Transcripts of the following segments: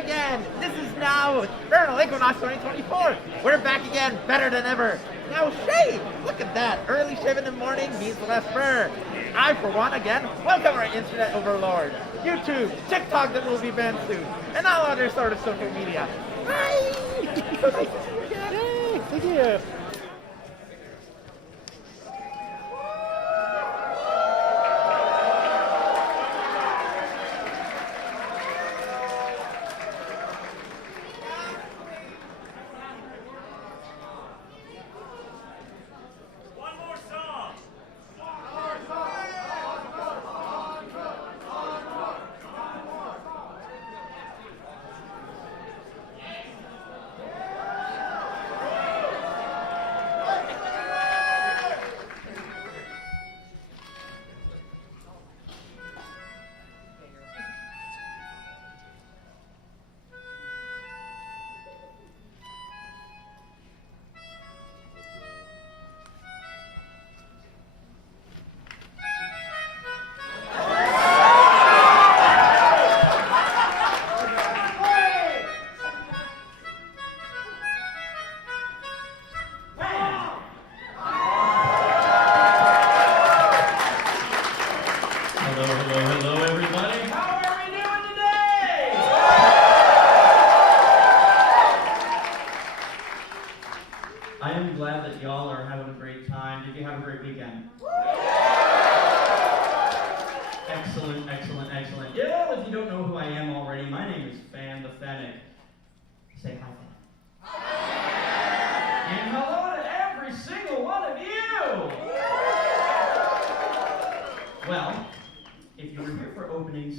again. This is now Furnal Equinox 2024. We're back again, better than ever. Now shave, look at that. Early shave in the morning means less fur. I, for one, again, welcome our internet overlord. YouTube, TikTok that will be banned soon, and all other sort of social media. Hi! So nice to see you again. Hey, thank you.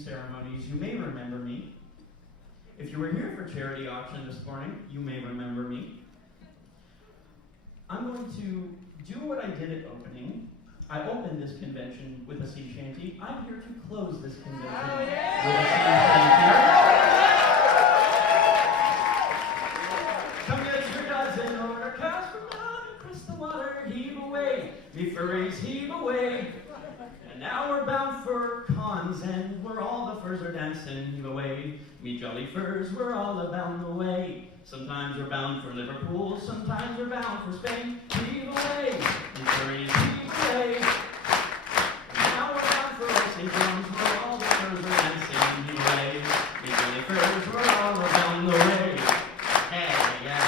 Ceremonies, you may remember me. If you were here for charity auction this morning, you may remember me. I'm going to do what I did at opening. I opened this convention with a sea shanty. I'm here to close this convention with a sea shanty. Come get your dozen order cows from out across the water. Heave away, me furries, heave away. And now we're bound for cons, and where all the furs are dancing, heave away. Me jolly furs, we're all about the way. Sometimes we're bound for Liverpool, sometimes we're bound for Spain. Heave away, me furries, heave away. And now we're bound for St. John's, where all the furs are dancing, heave away. Me jolly furs, we're all about the way. Hey, yeah.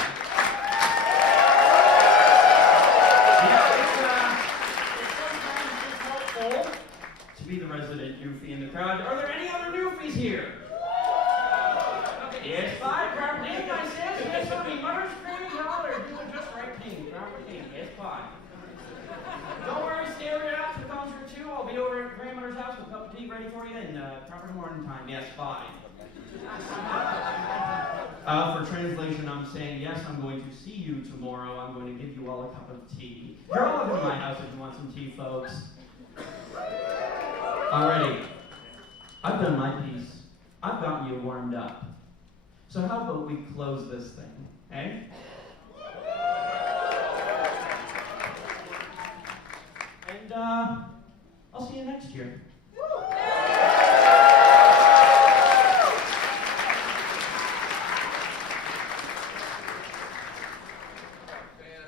Be the resident newfie in the crowd. Are there any other newfies here? Okay, yes, five, proper name, I says, yes, for me, mother's screaming, y'all are doing just right thing, proper thing, yes, five. Don't worry, stay over here after the concert too. I'll be over at grandmother's house with a cup of tea ready for you in proper morning time, yes, five. For translation, I'm saying, yes, I'm going to see you tomorrow. I'm going to give you all a cup of tea. You're all over to my house if you want some tea, folks. Alrighty, I've done my piece. I've gotten you warmed up. So how about we close this thing, eh? And I'll see you next year.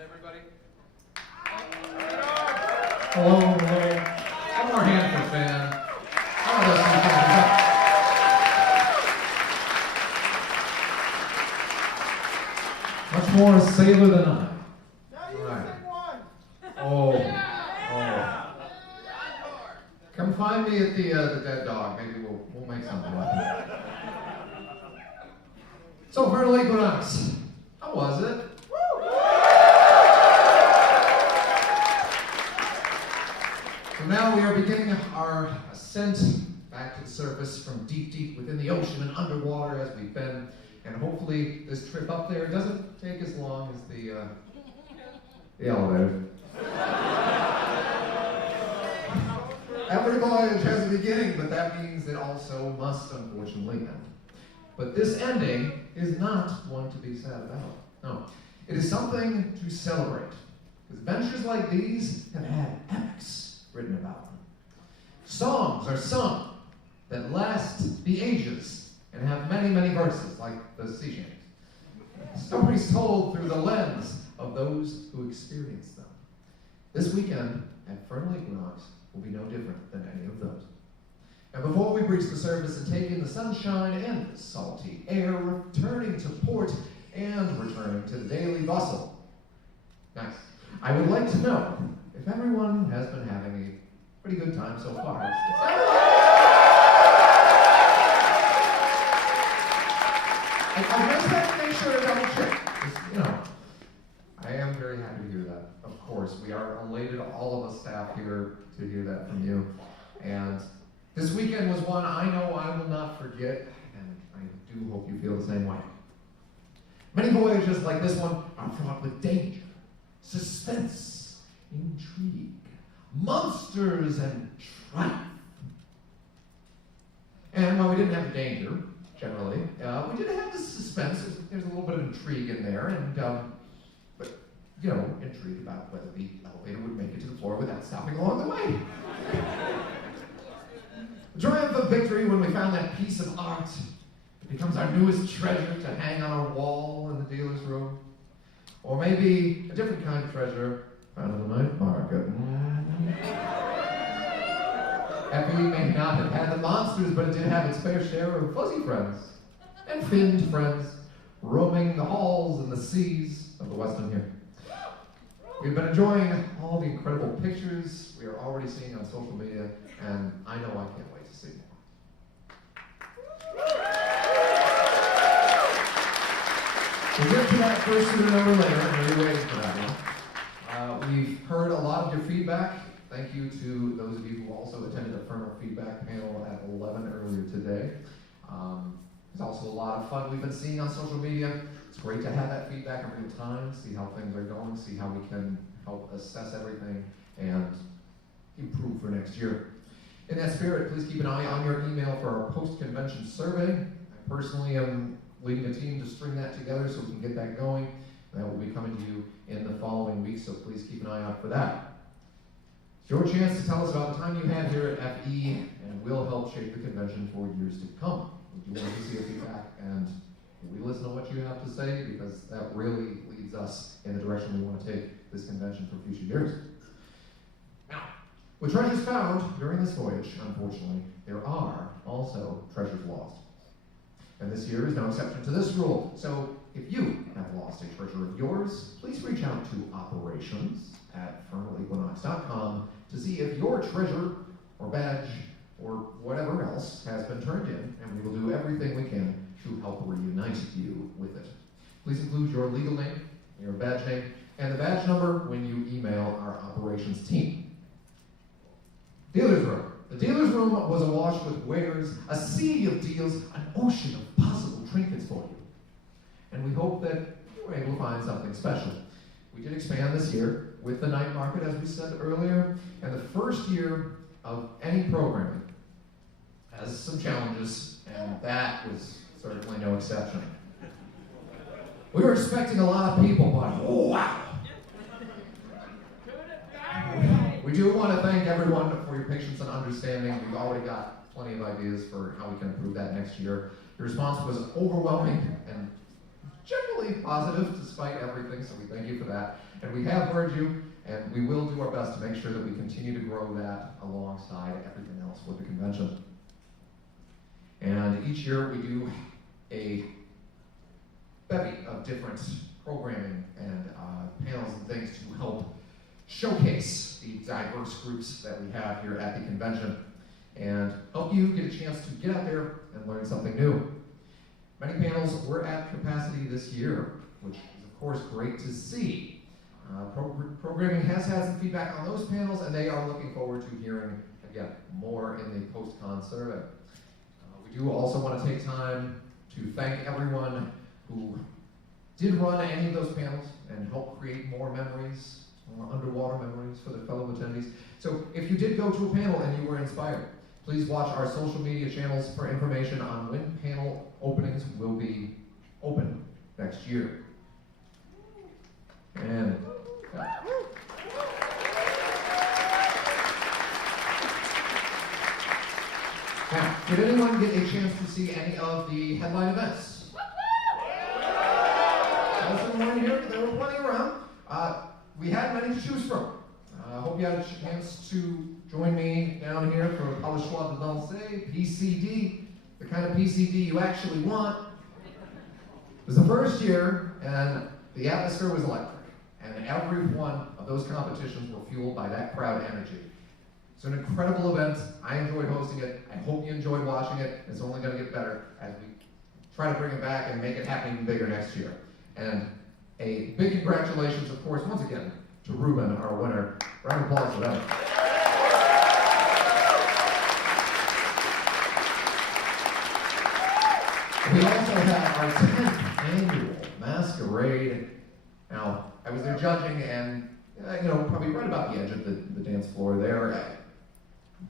Everybody. Hello, hello. One more hand for Fan. Much more a sailor than I. Now you sing one. Oh. Come find me at the dead dog. Maybe we'll make something happen. So, Furnal Equinox, how was it? So now we are beginning our ascent back to the surface from deep, deep within the ocean and underwater as we've been. And hopefully this trip up there doesn't take as long as the elevator. Every voyage has a beginning, but that means it also must, unfortunately, end. But this ending is not one to be sad about. No, it is something to celebrate. Because adventures like these have had epics written about them. Songs are sung that last the ages and have many, many verses like the sea shanties. Stories told through the lens of those who experience them. This weekend at Furnal Equinox will be no different than any of those. And before we breach the surface and take in the sunshine and the salty air, returning to port and returning to the daily bustle. Nice. I would like to know if everyone has been having a pretty good time so far. I just have to make sure to double check. I am very happy to hear that. Of course, we are elated, all of us staff here, to hear that from you. And this weekend was one I know I will not forget, and I do hope you feel the same way. Many voyages like this one are fraught with danger, suspense, intrigue, monsters, and triumph. And while we didn't have the danger, generally, we did have the suspense. There's a little bit of intrigue in there, and intrigue about whether the elevator would make it to the floor without stopping along the way. The triumph of victory when we found that piece of art. It becomes our newest treasure to hang on our wall in the dealer's room. Or maybe a different kind of treasure found in the night market. Effie may not have had the monsters, but it did have its fair share of fuzzy friends and finned friends roaming the halls and the seas of the Western here. We've been enjoying all the incredible pictures we are already seeing on social media, and I know I can't wait to see more. We'll get to that first sooner or later, and we're waiting for that one. We've heard a lot of your feedback. Thank you to those of you who also attended the Furnal feedback panel at 11 earlier today. There's also a lot of fun we've been seeing on social media. It's great to have that feedback in real time, see how things are going, see how we can help assess everything and improve for next year. In that spirit, please keep an eye on your email for our post-convention survey. I personally am leading a team to string that together so we can get that going. That will be coming to you in the following weeks, so please keep an eye out for that. It's your chance to tell us about the time you had here at FE, and we'll help shape the convention for years to come. We do want to see your feedback, and we listen to what you have to say, because that really leads us in the direction we want to take this convention for future years. Now, with treasures found during this voyage, unfortunately, there are also treasures lost. And this year is no exception to this rule. So if you have lost a treasure of yours, please reach out to operations@furnalequinox.com to see if your treasure or badge or whatever else has been turned in, and we will do everything we can to help reunite you with it. Please include your legal name, your badge name, and the badge number when you email our operations team. Dealer's room. The dealer's room was awash with wares, a sea of deals, an ocean of possible trinkets for you. And we hope that you were able to find something special. We did expand this year with the night market, as we said earlier, and the first year of any programming has some challenges, and that was certainly no exception. We were expecting a lot of people, but oh, wow! We do want to thank everyone for your patience and understanding. We've already got plenty of ideas for how we can improve that next year. Your response was overwhelming and generally positive despite everything, so we thank you for that. And we have heard you, and we will do our best to make sure that we continue to grow that alongside everything else with the convention. And each year we do a bevy of different programming and panels and things to help showcase the diverse groups that we have here at the convention and help you get a chance to get out there and learn something new. Many panels were at capacity this year, which is of course great to see. Programming has had some feedback on those panels, and they are looking forward to hearing, again, more in the post-con survey. We do also want to take time to thank everyone who did run any of those panels and help create more memories, more underwater memories for the fellow attendees. So if you did go to a panel and you were inspired, please watch our social media channels for information on when panel openings will be open next year. And now, Did anyone get a chance to see any of the headline events? Most of them weren't here, but there were plenty around. We had many to choose from. I hope you had a chance to join me down here for Pas le choix de danser, PCD, the kind of PCD you actually want. It was the first year, and the atmosphere was electric. And every one of those competitions were fueled by that crowd energy. It's an incredible event. I enjoyed hosting it. I hope you enjoyed watching it. It's only going to get better as we try to bring it back and make it happen even bigger next year. And a big congratulations, of course, once again, to Ruben, our winner. Round of applause for them. We also had our 10th annual masquerade. Now, I was there judging, and probably right about the edge of the dance floor there.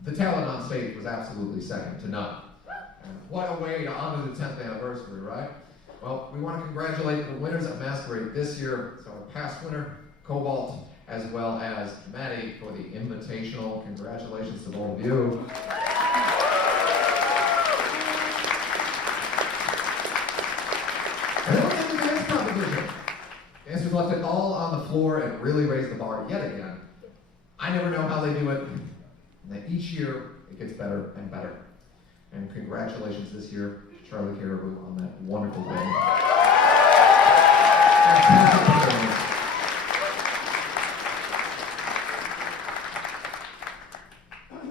The talent on stage was absolutely second to none. And what a way to honor the 10th anniversary, right? Well, we want to congratulate the winners of Masquerade this year. So our past winner, Cobalt, as well as Maddie for the Invitational. Congratulations to both of you. And then we had the dance competition. Dancers left it all on the floor and really raised the bar yet again. I never know how they do it. And each year, it gets better and better. And congratulations this year to Charlie Caribou on that wonderful win. Fantastic performance.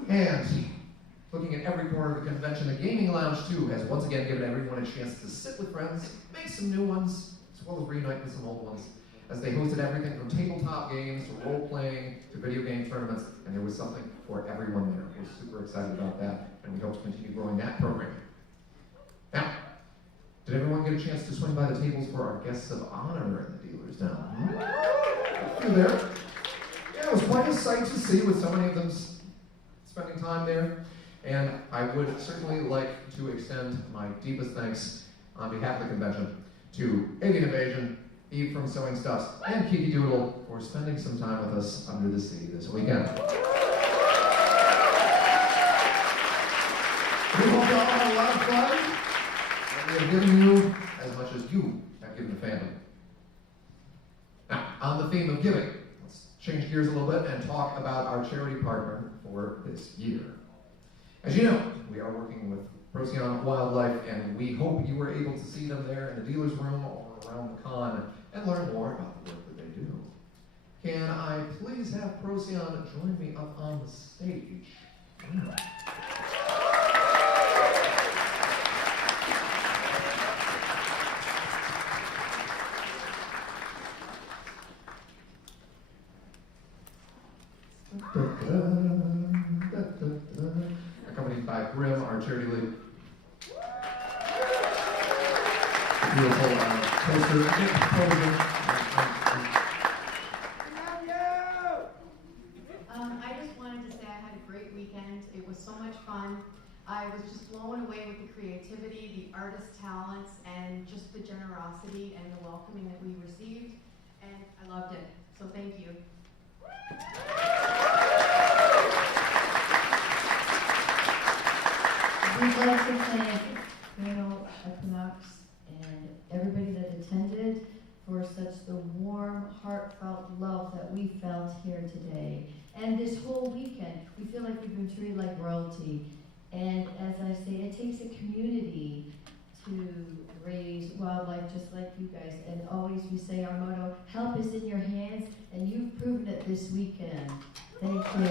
And looking at every corner of the convention, the Gaming Lounge, too, has once again given everyone a chance to sit with friends, make some new ones, as well as reunite with some old ones, as they hosted everything from tabletop games to role-playing to video game tournaments, and there was something for everyone there. We're super excited about that, and we hope to continue growing that program. Now, did everyone get a chance to swing by the tables for our guests of honor in the dealers now? A few there. Yeah, it was quite a sight to see with so many of them spending time there, and I would certainly like to extend my deepest thanks on behalf of the convention to Alien Invasion, Eve from Sewing Stuffs, and Kiki Doodle for spending some time with us under the sea this weekend. We hope you all had a lot of fun, and we have given you as much as you have given the family. Now, on the theme of giving, let's change gears a little bit and talk about our charity partner for this year. As you know, we are working with Procyon Wildlife, and we hope you were able to see them there in the dealer's room or around the con and learn more about the work that they do. Can I please have Procyon join me up on the stage? Accompanied by Grim, our charity lead. Beautiful poster. I just wanted to say I had a great weekend. It was so much fun. I was just blown away with the creativity, the artist talents, and just the generosity and the welcoming that we received. And I loved it. So thank you. We'd like to thank Furnal Equinox and everybody that attended for such the warm, heartfelt love that we felt here today. And this whole weekend, we feel like we've been treated like royalty. And as I say, it takes a community to raise wildlife just like you guys. And always we say our motto, help is in your hands, and you've proven it this weekend. Thank you.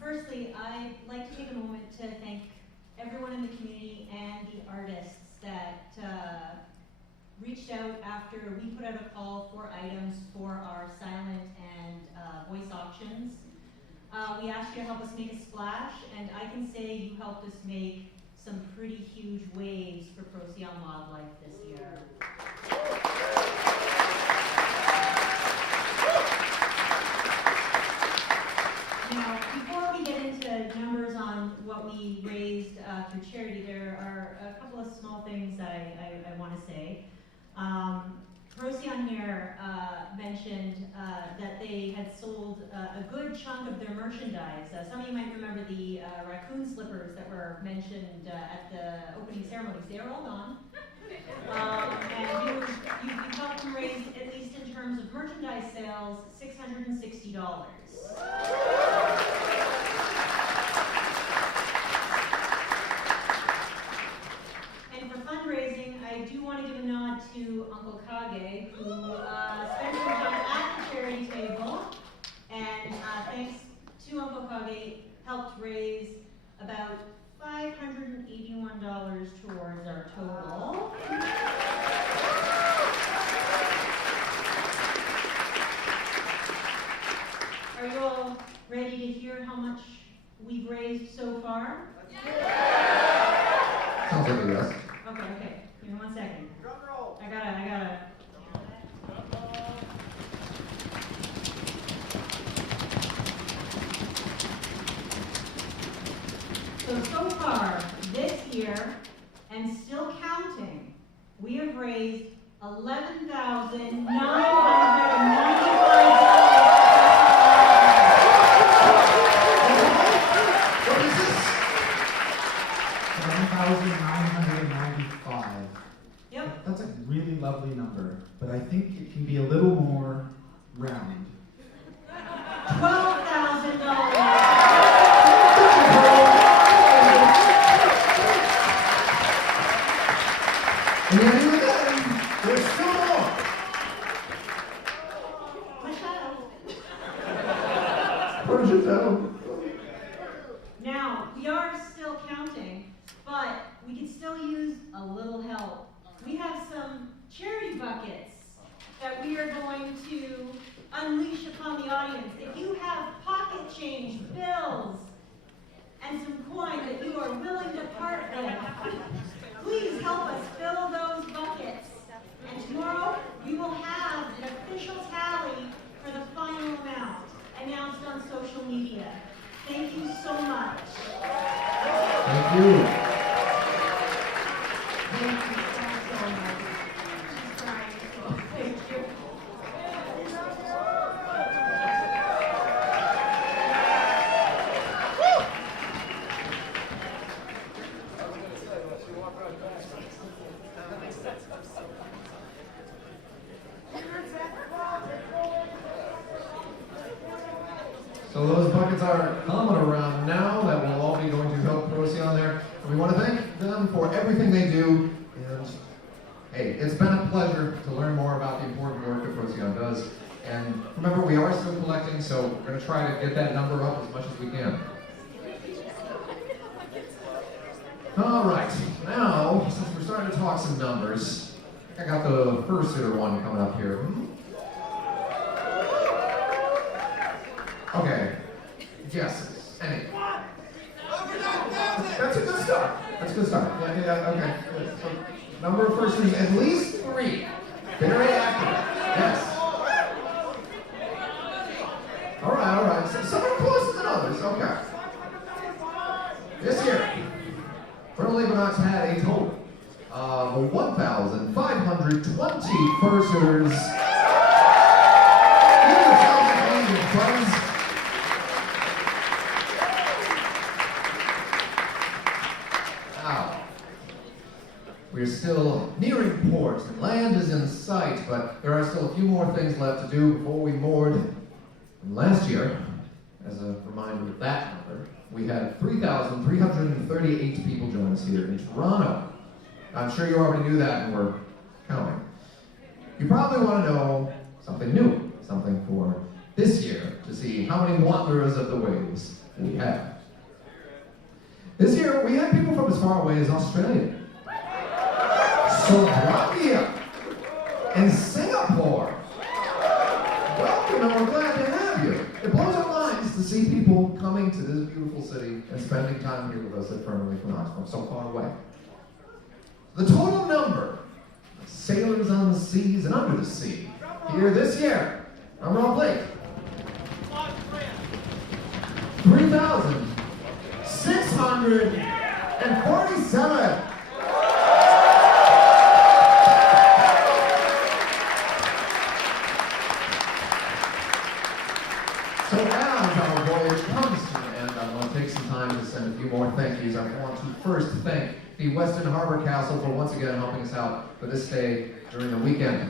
Firstly, I'd like to take a moment to thank everyone in the community and the artists that reached out after we put out a call for items for our silent and voice auctions. We asked you to help us make a splash, and I can say you helped us make some pretty huge waves for Procyon Wildlife this year. Now, before we get into numbers on what we raised through charity, there are a couple of Procyon here mentioned that they had sold a good chunk of their merchandise. Some of you might remember the raccoon slippers that were mentioned at the opening ceremonies. They are all gone. And you've helped them raise, at least in terms of merchandise sales, $660. And for fundraising, I do want to give a nod to Uncle Kage, who spent some time at the charity table, and thanks to Uncle Kage, helped raise about $581 towards our total. Are you all ready to hear how much we've raised so far? Sounds like a yes. Okay. Give me 1 second. I gotta. So far, this year, and still counting, we have raised $11,995. What is this? 1,995. Yep. That's a really lovely number, but I think it can be a little more round. $12,000. And then again, there's still more. Where did you go? Now, we are still counting, but we can still use a little help. We have some charity buckets that we are going to unleash upon the audience. If you have pocket change, bills, and some coin that you are willing to part with, please help us fill those buckets. And tomorrow, we will have an official tally for the final amount announced on social media. Thank you so much. Thank you. Thank you so much. She's crying, so thank you. So those buckets are coming around now that will all be going to help Procyon there. And we want to thank them for everything they do. And hey, it's been a pleasure to learn more about the important work that Procyon does. And remember, we are still collecting, so we're going to try to get that number up as much as we can. All right, now, since we're starting to talk some numbers, I got the fursuiter one coming up here. Okay, guesses, any? That's a good start. That's a good start. Yeah, okay. Good. So, number of fursuiters, at least 3. Very active. Yes. All right. So some are closer than others. Okay. This year, Furnal Equinox had a total of 1,520 fursuiters. Give yourselves a hand, friends. Now, we're still nearing port, and land is in sight, but there are still a few more things left to do before we moored. And last year, as a reminder of that number, we had 3,338 people join us here in Toronto. I'm sure you already knew that and were counting. You probably want to know something new, something for this year, to see how many wanderers of the waves we have. This year, we had people from as far away as Australia, Slovakia, and Singapore. Welcome, and we're glad to have you. It blows our minds to see people coming to this beautiful city and spending time here with us at Furnal Equinox from so far away. The total number of sailors on the seas and under the sea here this year, I'm Rob Blake, 3,647. again helping us out for this day during the weekend.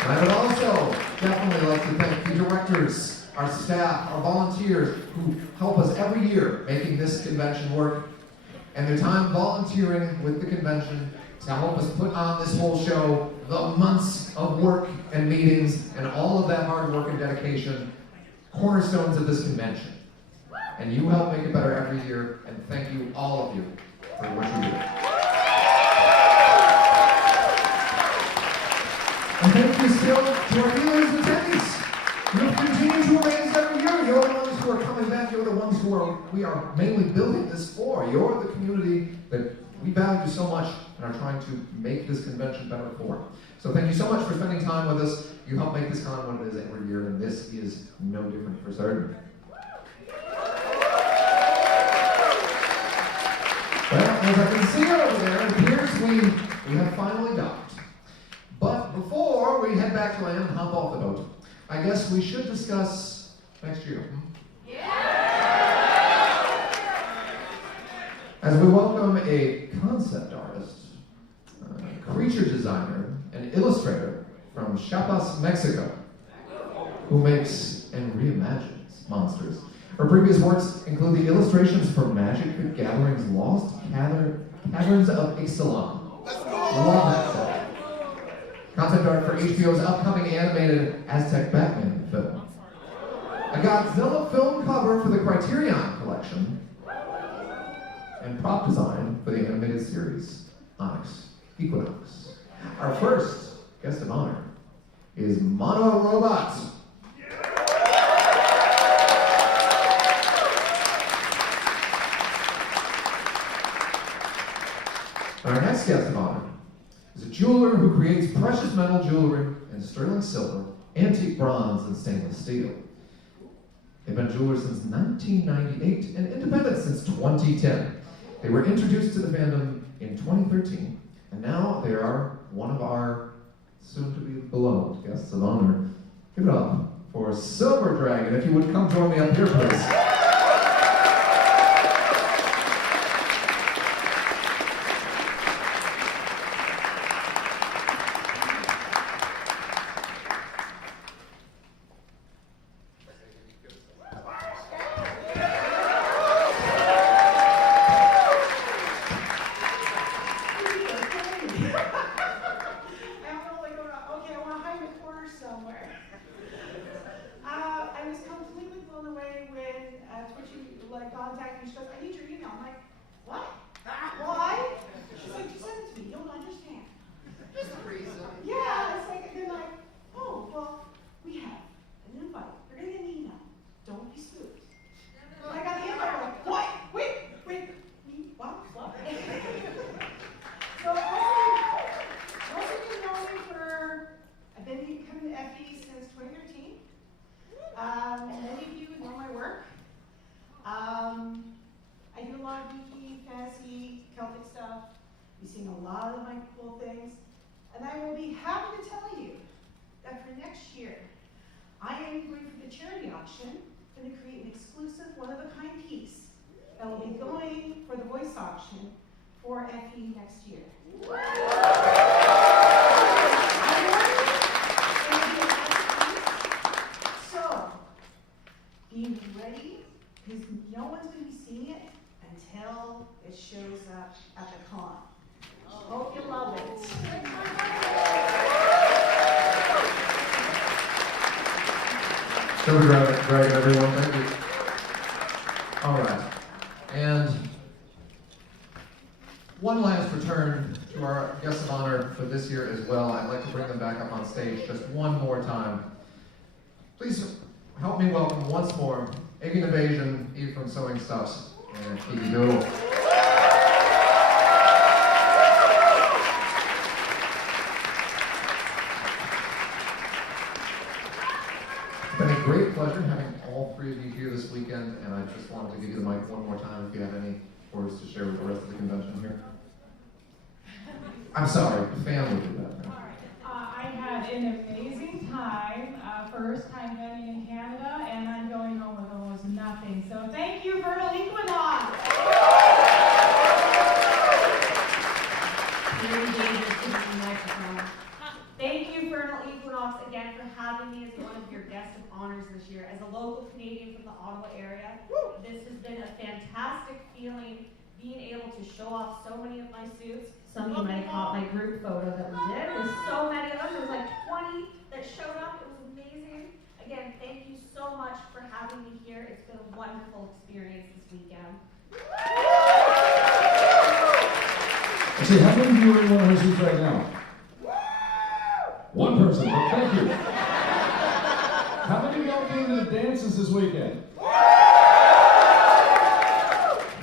And I would also definitely like to thank the directors, our staff, our volunteers who help us every year making this convention work, and their time volunteering with the convention to help us put on this whole show, the months of work and meetings and all of that hard work and dedication, cornerstones of this convention. And you help make it better every year, and thank you, all of you, for what you do. And thank you still to our dealers and attendees. You'll continue to amaze every year. You're the ones who are coming back. You're the ones who we are mainly building this for. You're the community that we value so much and are trying to make this convention better for. So thank you so much for spending time with us. You help make this con what it is every year, and this is no different for certain. Well, as I can see over there, it appears we have finally docked. But before we head back to land and hop off the boat, I guess we should discuss next year. As we welcome a concept artist, creature designer, and illustrator from Chiapas, Mexico, who makes and reimagines monsters. Her previous works include the illustrations for Magic the Gathering's Lost Caverns of Ixalan. Love that set. Concept art for HBO's upcoming animated Aztec Batman film. A Godzilla film cover for the Criterion Collection. And prop design for the animated series Onyx Equinox. Our first guest of honor is Mono Robot. Our next guest of honor is a jeweler who creates precious metal jewelry in sterling silver, antique bronze, and stainless steel. They've been jewelers since 1998 and independent since 2010. They were introduced to the fandom in 2013, and now they are one of our soon-to-be beloved guests of honor. Give it up for Silver Dragon. If you would come join me up here, please. For FE next year. So, be ready, because no one's going to be seeing it until it shows up at the con. Hope you love it. Silver Dragon, everyone, thank you. All right, and one last return to our guest of honor for this year as well. I'd like to bring them back up on stage just one more time. Please help me welcome once more Avian Invasion, Eve from Sewing Stuffs, and Kiki Doodle. It's been a great pleasure having all three of you here this weekend, and I just wanted to give you the mic one more time if you have any words to share with the rest of the convention here. I'm sorry, the family did that. All right. I had an amazing time, first time vending in Canada, and I'm going home with almost nothing. So thank you, Furnal Equinox. the Ottawa area. This has been a fantastic feeling, being able to show off so many of my suits. Some of you might have caught my group photo that we did. There's so many of them. There was like 20 that showed up. It was amazing. Again, thank you so much for having me here. It's been a wonderful experience this weekend. See, how many of you are in one of those suits right now? One person, but thank you. How many of y'all came to the dances this weekend?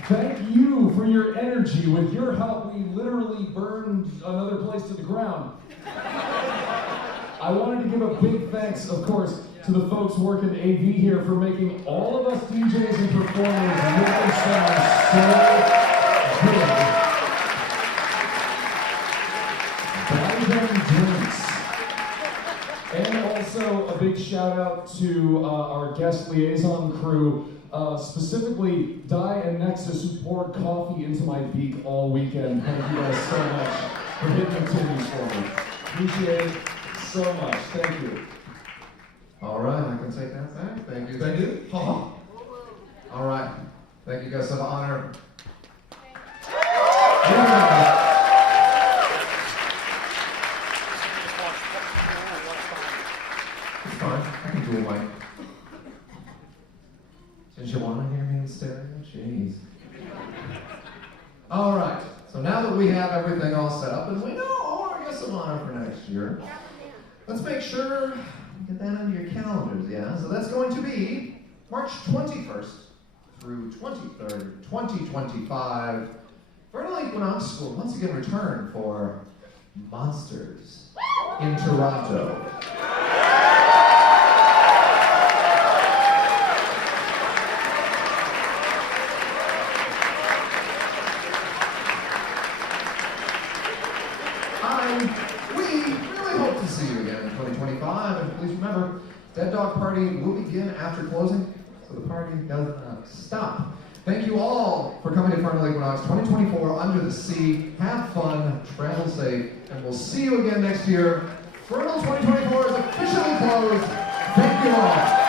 Thank you for your energy. With your help, we literally burned another place to the ground. I wanted to give a big thanks, of course, to the folks working AV here for making all of us DJs and performers really sound so good. Buy them drinks. And also a big shout out to our guest liaison crew, specifically Di and Nexus, who poured coffee into my beak all weekend. Thank you guys so much for hitting the titties for me. Appreciate it so much. Thank you. All right, I can take that back. Thank you. Thank you. Oh. All right. Thank you guys for the honor. Yeah. It's fine. I can do a mic. Since you want to hear me in stereo, jeez. All right. So now that we have everything all set up, and we know our guest of honor for next year, let's make sure we get that into your calendars, yeah? So that's going to be March 21st through 23rd, 2025. Furnal Equinox will once again return for Monsters in Toronto. We really hope to see you again in 2025, and please remember, Dead Dog Party will begin after closing, so the party does not stop. Thank you all for coming to Furnal Equinox 2024 Under the Sea. Have fun, travel safe, and we'll see you again next year. Furnal 2024 is officially closed. Thank you all.